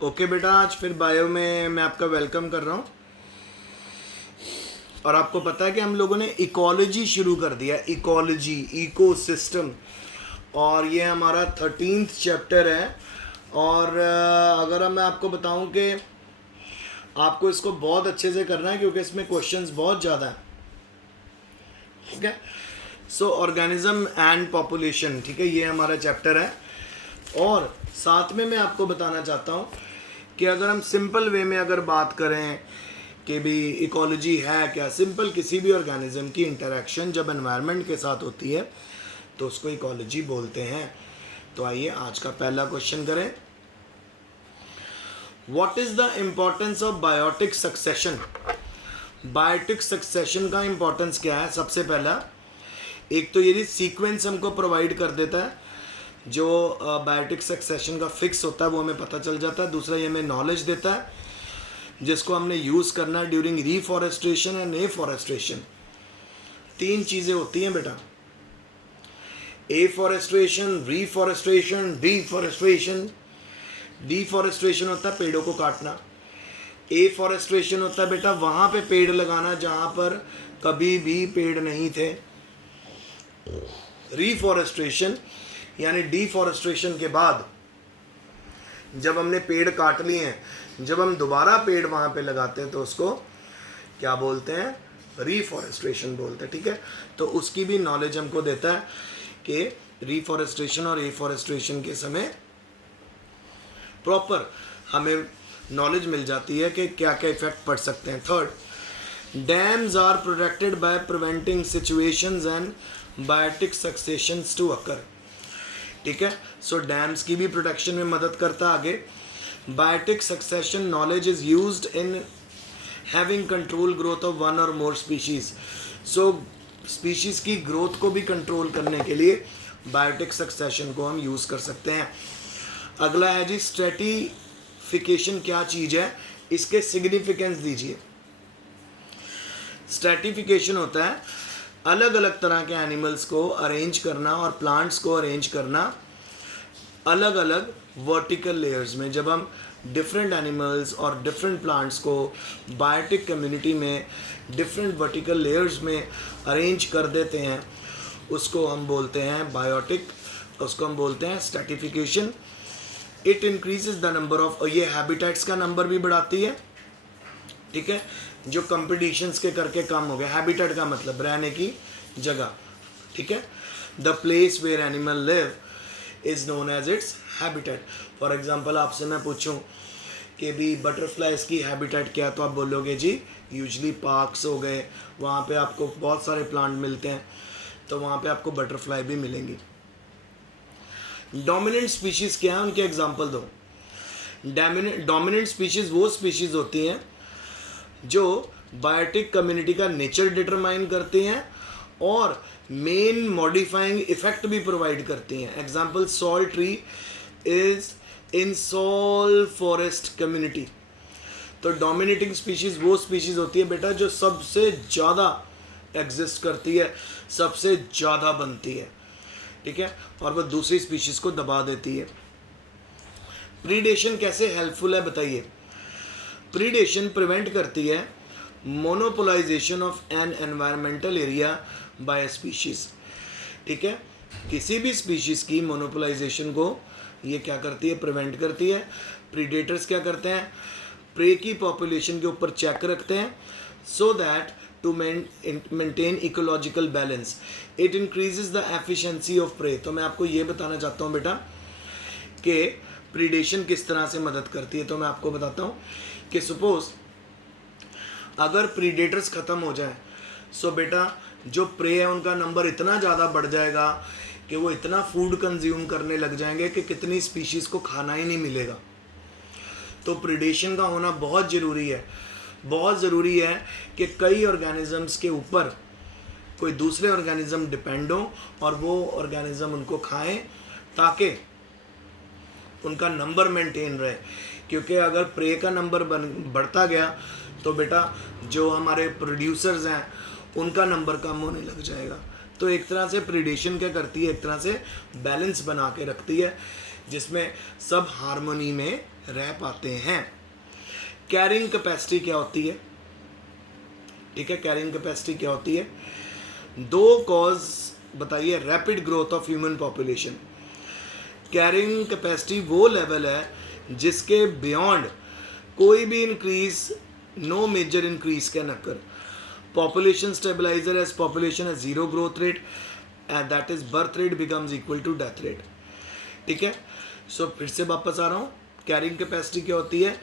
Okay बेटा, आज फिर बायो में मैं आपका वेलकम कर रहा हूँ। और आपको पता है कि हम लोगों ने इकोलॉजी शुरू कर दिया, इकोलॉजी, इकोसिस्टम, और ये हमारा 13th चैप्टर है। और अगर मैं आपको बताऊं कि आपको इसको बहुत अच्छे से करना है क्योंकि इसमें क्वेश्चंस बहुत ज़्यादा हैं। ठीक है, सो ऑर्गेनिज्म एंड पॉपुलेशन, ठीक है, ये हमारा चैप्टर है। और साथ में मैं आपको बताना चाहता हूँ कि अगर हम सिंपल वे में अगर बात करें कि भी इकोलॉजी है क्या, सिंपल किसी भी ऑर्गेनिज्म की इंटरेक्शन जब एनवायरनमेंट के साथ होती है तो उसको इकोलॉजी बोलते हैं। तो आइए आज का पहला क्वेश्चन करें। What is the importance of biotic succession? Biotic succession का इम्पोर्टेंस क्या है? सबसे पहला, एक तो ये सीक्वेंस हमको प्रोवाइड कर देता है, जो बायोटिक सक्सेशन का फिक्स होता है वो हमें पता चल जाता है। दूसरा, ये हमें नॉलेज देता है जिसको हमने यूज़ करना है ड्यूरिंग रीफॉरेस्ट्रेशन एंड एफॉरेस्ट्रेशन। 3 चीज़ें होती हैं बेटा, एफॉरेस्ट्रेशन, रीफॉरेस्ट्रेशन, डीफॉरेस्ट्रेशन। डीफॉरेस्ट्रेशन होता है पेड़ों को काटना, एफॉरेस्ट्रेशन होता है बेटा वहाँ पे पेड़ लगाना जहाँ पर कभी भी पेड़ नहीं थे। रीफॉरेस्ट्रेशन यानी डीफॉरेस्ट्रेशन के बाद जब हमने पेड़ काट लिए हैं, जब हम दोबारा पेड़ वहाँ पे लगाते हैं तो उसको क्या बोलते हैं? रीफॉरेस्ट्रेशन बोलते हैं। ठीक है, तो उसकी भी नॉलेज हमको देता है कि रीफॉरेस्ट्रेशन और एफॉरेस्ट्रेशन के समय प्रॉपर हमें नॉलेज मिल जाती है कि क्या क्या इफेक्ट पड़ सकते हैं। Third, dams are protected by preventing situations and biotic successions to occur. ठीक है, सो डैम्स की भी प्रोटेक्शन में मदद करता है। आगे, biotic succession knowledge is used in having control growth of one or more species. So species की ग्रोथ को भी कंट्रोल करने के लिए बायोटिक सक्सेशन को हम यूज़ कर सकते हैं। अगला है जी स्ट्रेटिफिकेशन। क्या चीज़ है, इसके सिग्निफिकेंस दीजिए। स्ट्रेटिफिकेशन होता है अलग अलग तरह के एनिमल्स को अरेंज करना और प्लांट्स को अरेंज करना अलग अलग वर्टिकल लेयर्स में। जब हम डिफरेंट एनिमल्स और डिफरेंट प्लांट्स को बायोटिक कम्युनिटी में डिफरेंट वर्टिकल लेयर्स में अरेंज कर देते हैं उसको हम बोलते हैं बायोटिक, उसको हम बोलते हैं stratification. It increases the number of, ये हैबिटेट्स का नंबर भी बढ़ाती है। ठीक है, जो कंपटीशंस के करके कम हो गया। हैबिटेट का मतलब रहने की जगह। ठीक है, the place where animal live is known as its habitat. For example आपसे मैं पूछूं कि भी बटरफ्लाइज की हैबिटेट क्या, तो आप बोलोगे जी यूजली पार्क्स हो गए, वहाँ पे आपको बहुत सारे प्लांट मिलते हैं, तो वहाँ पे आपको बटरफ्लाई भी मिलेंगी। डोमिनेंट स्पीशीज़ क्या है, उनके एग्जांपल दो। डोमिनेंट स्पीशीज़ वो स्पीशीज़ होती हैं जो बायोटिक कम्युनिटी का नेचर डिटरमाइन करती हैं और मेन मॉडिफाइंग इफेक्ट भी प्रोवाइड करती हैं। Example, sal tree is in sal forest community. तो डोमिनेटिंग स्पीशीज़ वो स्पीशीज़ होती है बेटा जो सबसे ज़्यादा एग्जिस्ट करती है, सबसे ज़्यादा बनती है। ठीक है, और वो दूसरी स्पीशीज़ को दबा देती है। प्रीडेशन कैसे हेल्पफुल है बताइए? प्रीडेशन प्रिवेंट करती है monopolisation of N environmental area bye species. ठीक है, किसी भी स्पीशीज़ की मोनोपोलाइजेशन को ये क्या करती है? प्रिवेंट करती है। प्रीडेटर्स क्या करते हैं? प्रे की पॉपुलेशन के ऊपर चेक रखते हैं so that to maintain ecological balance it increases the efficiency of prey. तो मैं आपको ये बताना चाहता हूँ बेटा कि प्रीडेशन किस तरह से मदद करती है। तो मैं आपको बताता हूँ कि सपोज अगर प्रीडेटर्स ख़त्म हो जाए, सो बेटा जो प्रे है उनका नंबर इतना ज़्यादा बढ़ जाएगा कि वो इतना फूड कंज्यूम करने लग जाएंगे कि कितनी स्पीशीज़ को खाना ही नहीं मिलेगा। तो प्रीडेशन का होना बहुत ज़रूरी है। बहुत ज़रूरी है कि कई ऑर्गेनिजम्स के ऊपर कोई दूसरे ऑर्गेनिज्म डिपेंड हो और वो ऑर्गेनिज्म उनको खाएं ताकि उनका नंबर मेंटेन रहे। क्योंकि अगर प्रे का नंबर बढ़ता गया तो बेटा जो हमारे प्रोड्यूसर्स हैं उनका नंबर कम होने लग जाएगा। तो एक तरह से प्रीडेशन क्या करती है? एक तरह से बैलेंस बना के रखती है जिसमें सब हार्मोनी में रह पाते हैं। कैरिंग कैपेसिटी क्या होती है? ठीक है, कैरिंग कैपेसिटी क्या होती है? दो कॉज बताइए rapid growth of human population. Carrying capacity वो लेवल है जिसके बियॉन्ड कोई भी increase, no major increase can occur. Population stabilizer as population है zero growth rate and that is birth rate becomes equal to death rate. ठीक है, सो फिर से वापस आ रहा हूँ, कैरिंग कैपेसिटी क्या होती है?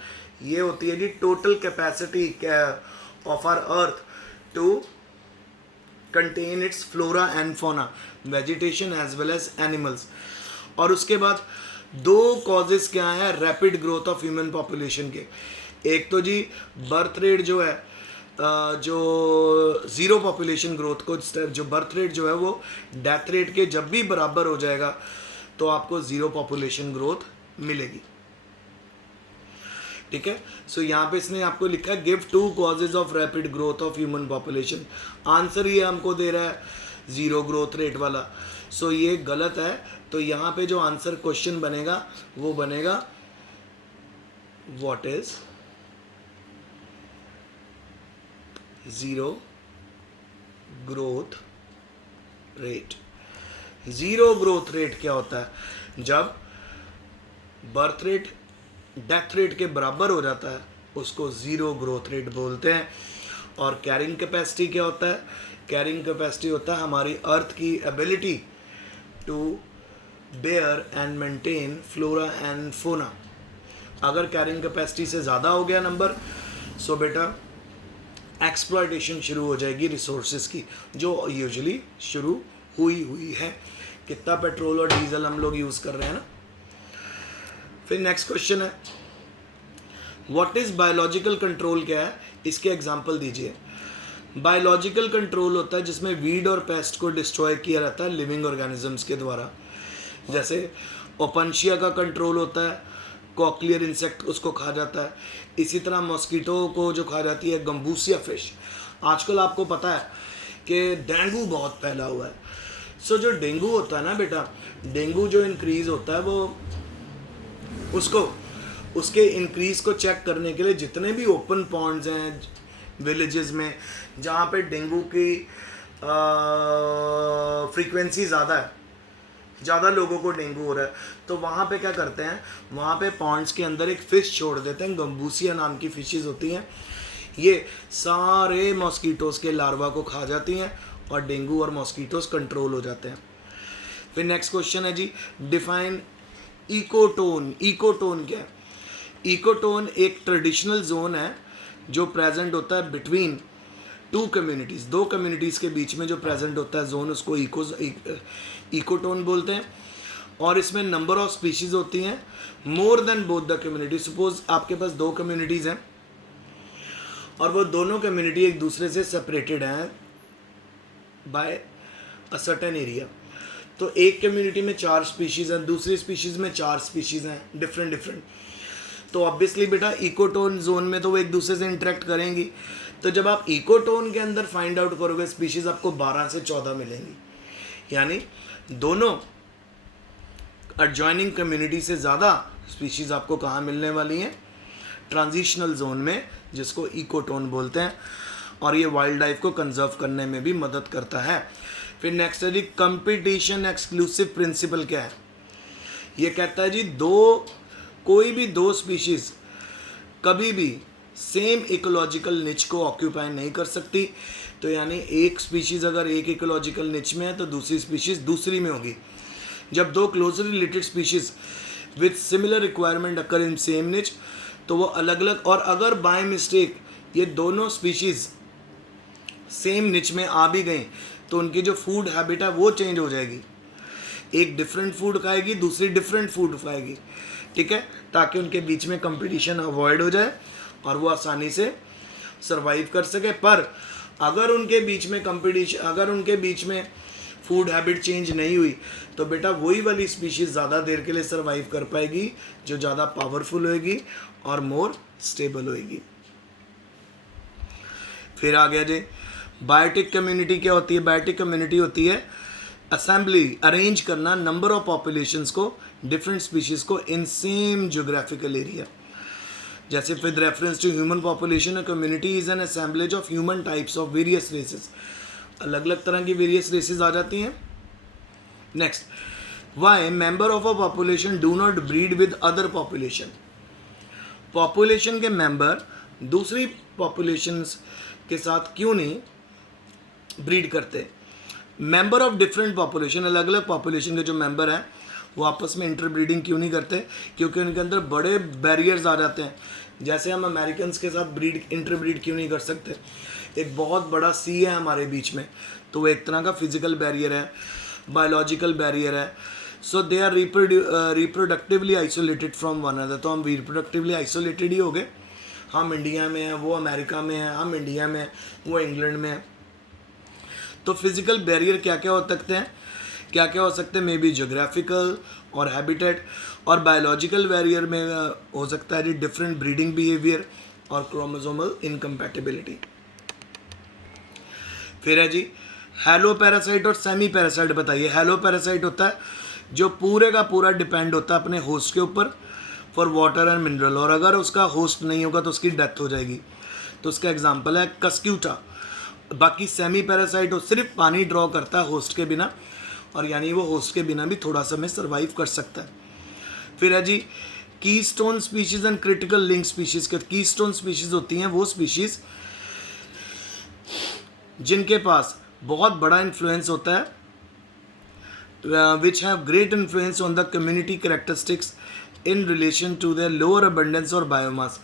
ये होती है जी total capacity of our earth to contain its flora and fauna, vegetation as well as animals. और उसके बाद दो कॉजेस क्या हैं rapid growth of human population के? एक तो जी बर्थ रेट जो है, जो ज़ीरो पॉपुलेशन ग्रोथ को, जो बर्थ रेट जो है वो डेथ रेट के जब भी बराबर हो जाएगा तो आपको ज़ीरो पॉपुलेशन ग्रोथ मिलेगी। ठीक है, सो यहाँ पे इसने आपको लिखा है give two causes of rapid growth of human population. Answer ये हमको दे रहा है ज़ीरो ग्रोथ रेट वाला, सो ये गलत है। तो यहाँ पे जो आंसर क्वेश्चन बनेगा वो बनेगा what is zero growth rate. Zero growth rate क्या होता है? जब बर्थ रेट डेथ रेट के बराबर हो जाता है उसको ज़ीरो ग्रोथ रेट बोलते हैं। और कैरिंग कैपेसिटी क्या होता है? कैरिंग कैपेसिटी होता है हमारी अर्थ की ability to bear and maintain flora and fauna. अगर कैरिंग कैपेसिटी से ज़्यादा हो गया नंबर, सो बेटा एक्सप्लॉयटेशन शुरू हो जाएगी रिसोर्सेज की, जो यूजुअली शुरू हुई है। कितना पेट्रोल और डीजल हम लोग यूज़ कर रहे हैं ना। फिर नेक्स्ट क्वेश्चन है व्हाट इज़ बायोलॉजिकल कंट्रोल क्या है? इसके एग्जांपल दीजिए। बायोलॉजिकल कंट्रोल होता है जिसमें वीड और पेस्ट को डिस्ट्रॉय किया रहता है लिविंग ऑर्गेनिजम्स के द्वारा। जैसे ओपनशिया का कंट्रोल होता है, कॉकलियर इंसेक्ट उसको खा जाता है। इसी तरह मॉस्किटो को जो खा जाती है गंबूसिया फिश। आजकल आपको पता है कि डेंगू बहुत फैला हुआ है। सो जो डेंगू होता है ना बेटा, डेंगू जो इंक्रीज़ होता है वो उसके इंक्रीज को चेक करने के लिए जितने भी ओपन पॉन्ड्स हैं विलेजेस में जहाँ पे डेंगू की फ्रीक्वेंसी ज़्यादा है, ज़्यादा लोगों को डेंगू हो रहा है, तो वहाँ पे क्या करते हैं, वहाँ पे पॉन्ड्स के अंदर एक फ़िश छोड़ देते हैं, गंबूसिया नाम की फ़िशेज़ होती हैं। ये सारे मॉस्कीटोज़ के लार्वा को खा जाती हैं और डेंगू और मॉस्कीटोज़ कंट्रोल हो जाते हैं। फिर नेक्स्ट क्वेश्चन है जी डिफाइन इकोटोन। इकोटोन क्या है? इकोटोन एक ट्रेडिशनल जोन है जो प्रेजेंट होता है बिटवीन टू कम्युनिटीज़, दो कम्युनिटीज़ के बीच में जो प्रेजेंट होता है जोन, उसको इकोटोन बोलते हैं। और इसमें नंबर ऑफ स्पीशीज़ होती हैं more than both the community. Suppose आपके पास दो कम्युनिटीज़ हैं और वो दोनों कम्युनिटी एक दूसरे से सेपरेटेड हैं बाय अ सर्टेन एरिया। तो एक कम्युनिटी में 4 स्पीशीज़ हैं, दूसरी स्पीशीज़ में 4 स्पीशीज़ हैं डिफरेंट। तो ऑब्वियसली बेटा इकोटोन जोन में तो वो एक दूसरे से इंटरेक्ट करेंगी। तो जब आप इकोटोन के अंदर फाइंड आउट करोगे स्पीशीज़ आपको 12 से 14 मिलेंगी, यानी दोनों एडजॉइनिंग कम्युनिटी से ज़्यादा स्पीशीज़ आपको कहाँ मिलने वाली हैं? ट्रांजिशनल जोन में, जिसको इकोटोन बोलते हैं। और ये वाइल्ड लाइफ को कंजर्व करने में भी मदद करता है। फिर नेक्स्ट है जी कंपटीशन एक्सक्लूसिव प्रिंसिपल क्या है? ये कहता है जी कोई भी दो स्पीशीज़ कभी भी सेम इकोलॉजिकल निच को ऑक्यूपाई नहीं कर सकती। तो यानी एक स्पीशीज़ अगर एक इकोलॉजिकल निच में है तो दूसरी स्पीशीज़ दूसरी में होगी। जब दो closely related species with similar requirement occur in same निच तो वो अलग अलग, और अगर बाय मिस्टेक ये दोनों स्पीशीज़ सेम निच में आ भी गई तो उनकी जो फूड हैबिट है वो चेंज हो जाएगी। एक डिफरेंट फूड खाएगी, दूसरी डिफरेंट फूड खाएगी, ठीक है, ताकि उनके बीच में कंपटीशन अवॉइड हो जाए और वो आसानी से सरवाइव कर सके। पर अगर उनके बीच में फूड हैबिट चेंज नहीं हुई तो बेटा वही वाली स्पीशीज़ ज़्यादा देर के लिए सरवाइव कर पाएगी जो ज़्यादा पावरफुल होएगी और मोर स्टेबल होएगी। फिर आ गया जी बायोटिक कम्युनिटी क्या होती है? बायोटिक कम्युनिटी होती है असेंबली अरेंज करना नंबर ऑफ पॉपुलेशंस को, डिफरेंट स्पीशीज़ को इन सेम जोग्राफिकल एरिया। जैसे with reference to human population, a community is an assemblage of human types of various races. अलग अलग तरह की वेरियस रेसेस आ जाती हैं। Next, why member of a population do not breed with other population. Population के member दूसरी populations के साथ क्यों नहीं ब्रीड करते। मेंबर ऑफ डिफरेंट पॉपुलेशन, अलग अलग पॉपुलेशन के जो मेंबर हैं वो आपस में इंटरब्रीडिंग क्यों नहीं करते, क्योंकि उनके अंदर बड़े बैरियर्स आ जाते हैं। जैसे हम अमेरिकन्स के साथ इंटरब्रीड क्यों नहीं कर सकते, एक बहुत बड़ा सी है हमारे बीच में, तो वो एक तरह का फिजिकल बैरियर है, बायोलॉजिकल बैरियर है। So they are reproductively isolated from one other. तो हम रिप्रोडक्टिवली आइसोलेटेड ही हो गए। हम इंडिया में हैं, वो अमेरिका में है, हम इंडिया में हैं, वो इंग्लैंड में है। तो फिजिकल बैरियर क्या क्या हो सकते हैं, क्या क्या हो सकते हैं, मे बी जोग्राफिकल और हैबिटेट। और बायोलॉजिकल बैरियर में हो सकता है जी डिफरेंट ब्रीडिंग बिहेवियर और क्रोमोसोमल इनकम्पैटिबिलिटी। फिर है जी हैलो पैरासाइट और सेमी पैरासाइट। बताइए, हैलो पैरासाइट होता है जो पूरे का पूरा डिपेंड होता है अपने होस्ट के ऊपर फॉर वाटर एंड मिनरल, और अगर उसका होस्ट नहीं होगा तो उसकी डेथ हो जाएगी। तो उसका एग्जांपल है कस्क्यूटा। बाकी सेमी पैरासाइट हो सिर्फ पानी ड्रॉ करता है होस्ट के बिना, और यानी वो होस्ट के बिना भी थोड़ा समय सर्वाइव कर सकता है। फिर है जी keystone species and critical link species. के कीस्टोन स्पीशीज होती हैं वो स्पीशीज जिनके पास बहुत बड़ा इन्फ्लुएंस होता है, which have great influence on the community characteristics in relation to their lower abundance और बायोमास।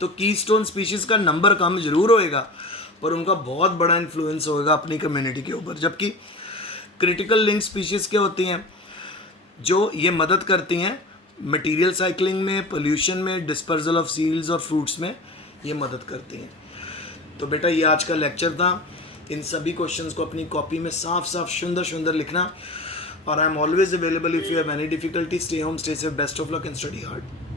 तो कीस्टोन स्पीशीज का नंबर कम जरूर होएगा पर उनका बहुत बड़ा इन्फ्लुएंस होएगा अपनी कम्युनिटी के ऊपर। जबकि क्रिटिकल लिंक स्पीशीज़ क्या होती हैं, जो ये मदद करती हैं मटेरियल साइकिलिंग में, पोल्यूशन में, डिस्पर्सल ऑफ सीड्स और फ्रूट्स में ये मदद करती हैं। तो बेटा ये आज का लेक्चर था। इन सभी क्वेश्चंस को अपनी कॉपी में साफ साफ सुंदर सुंदर लिखना। और I am always available if you have any difficulty. Stay home, stay safe, best of luck and study hard.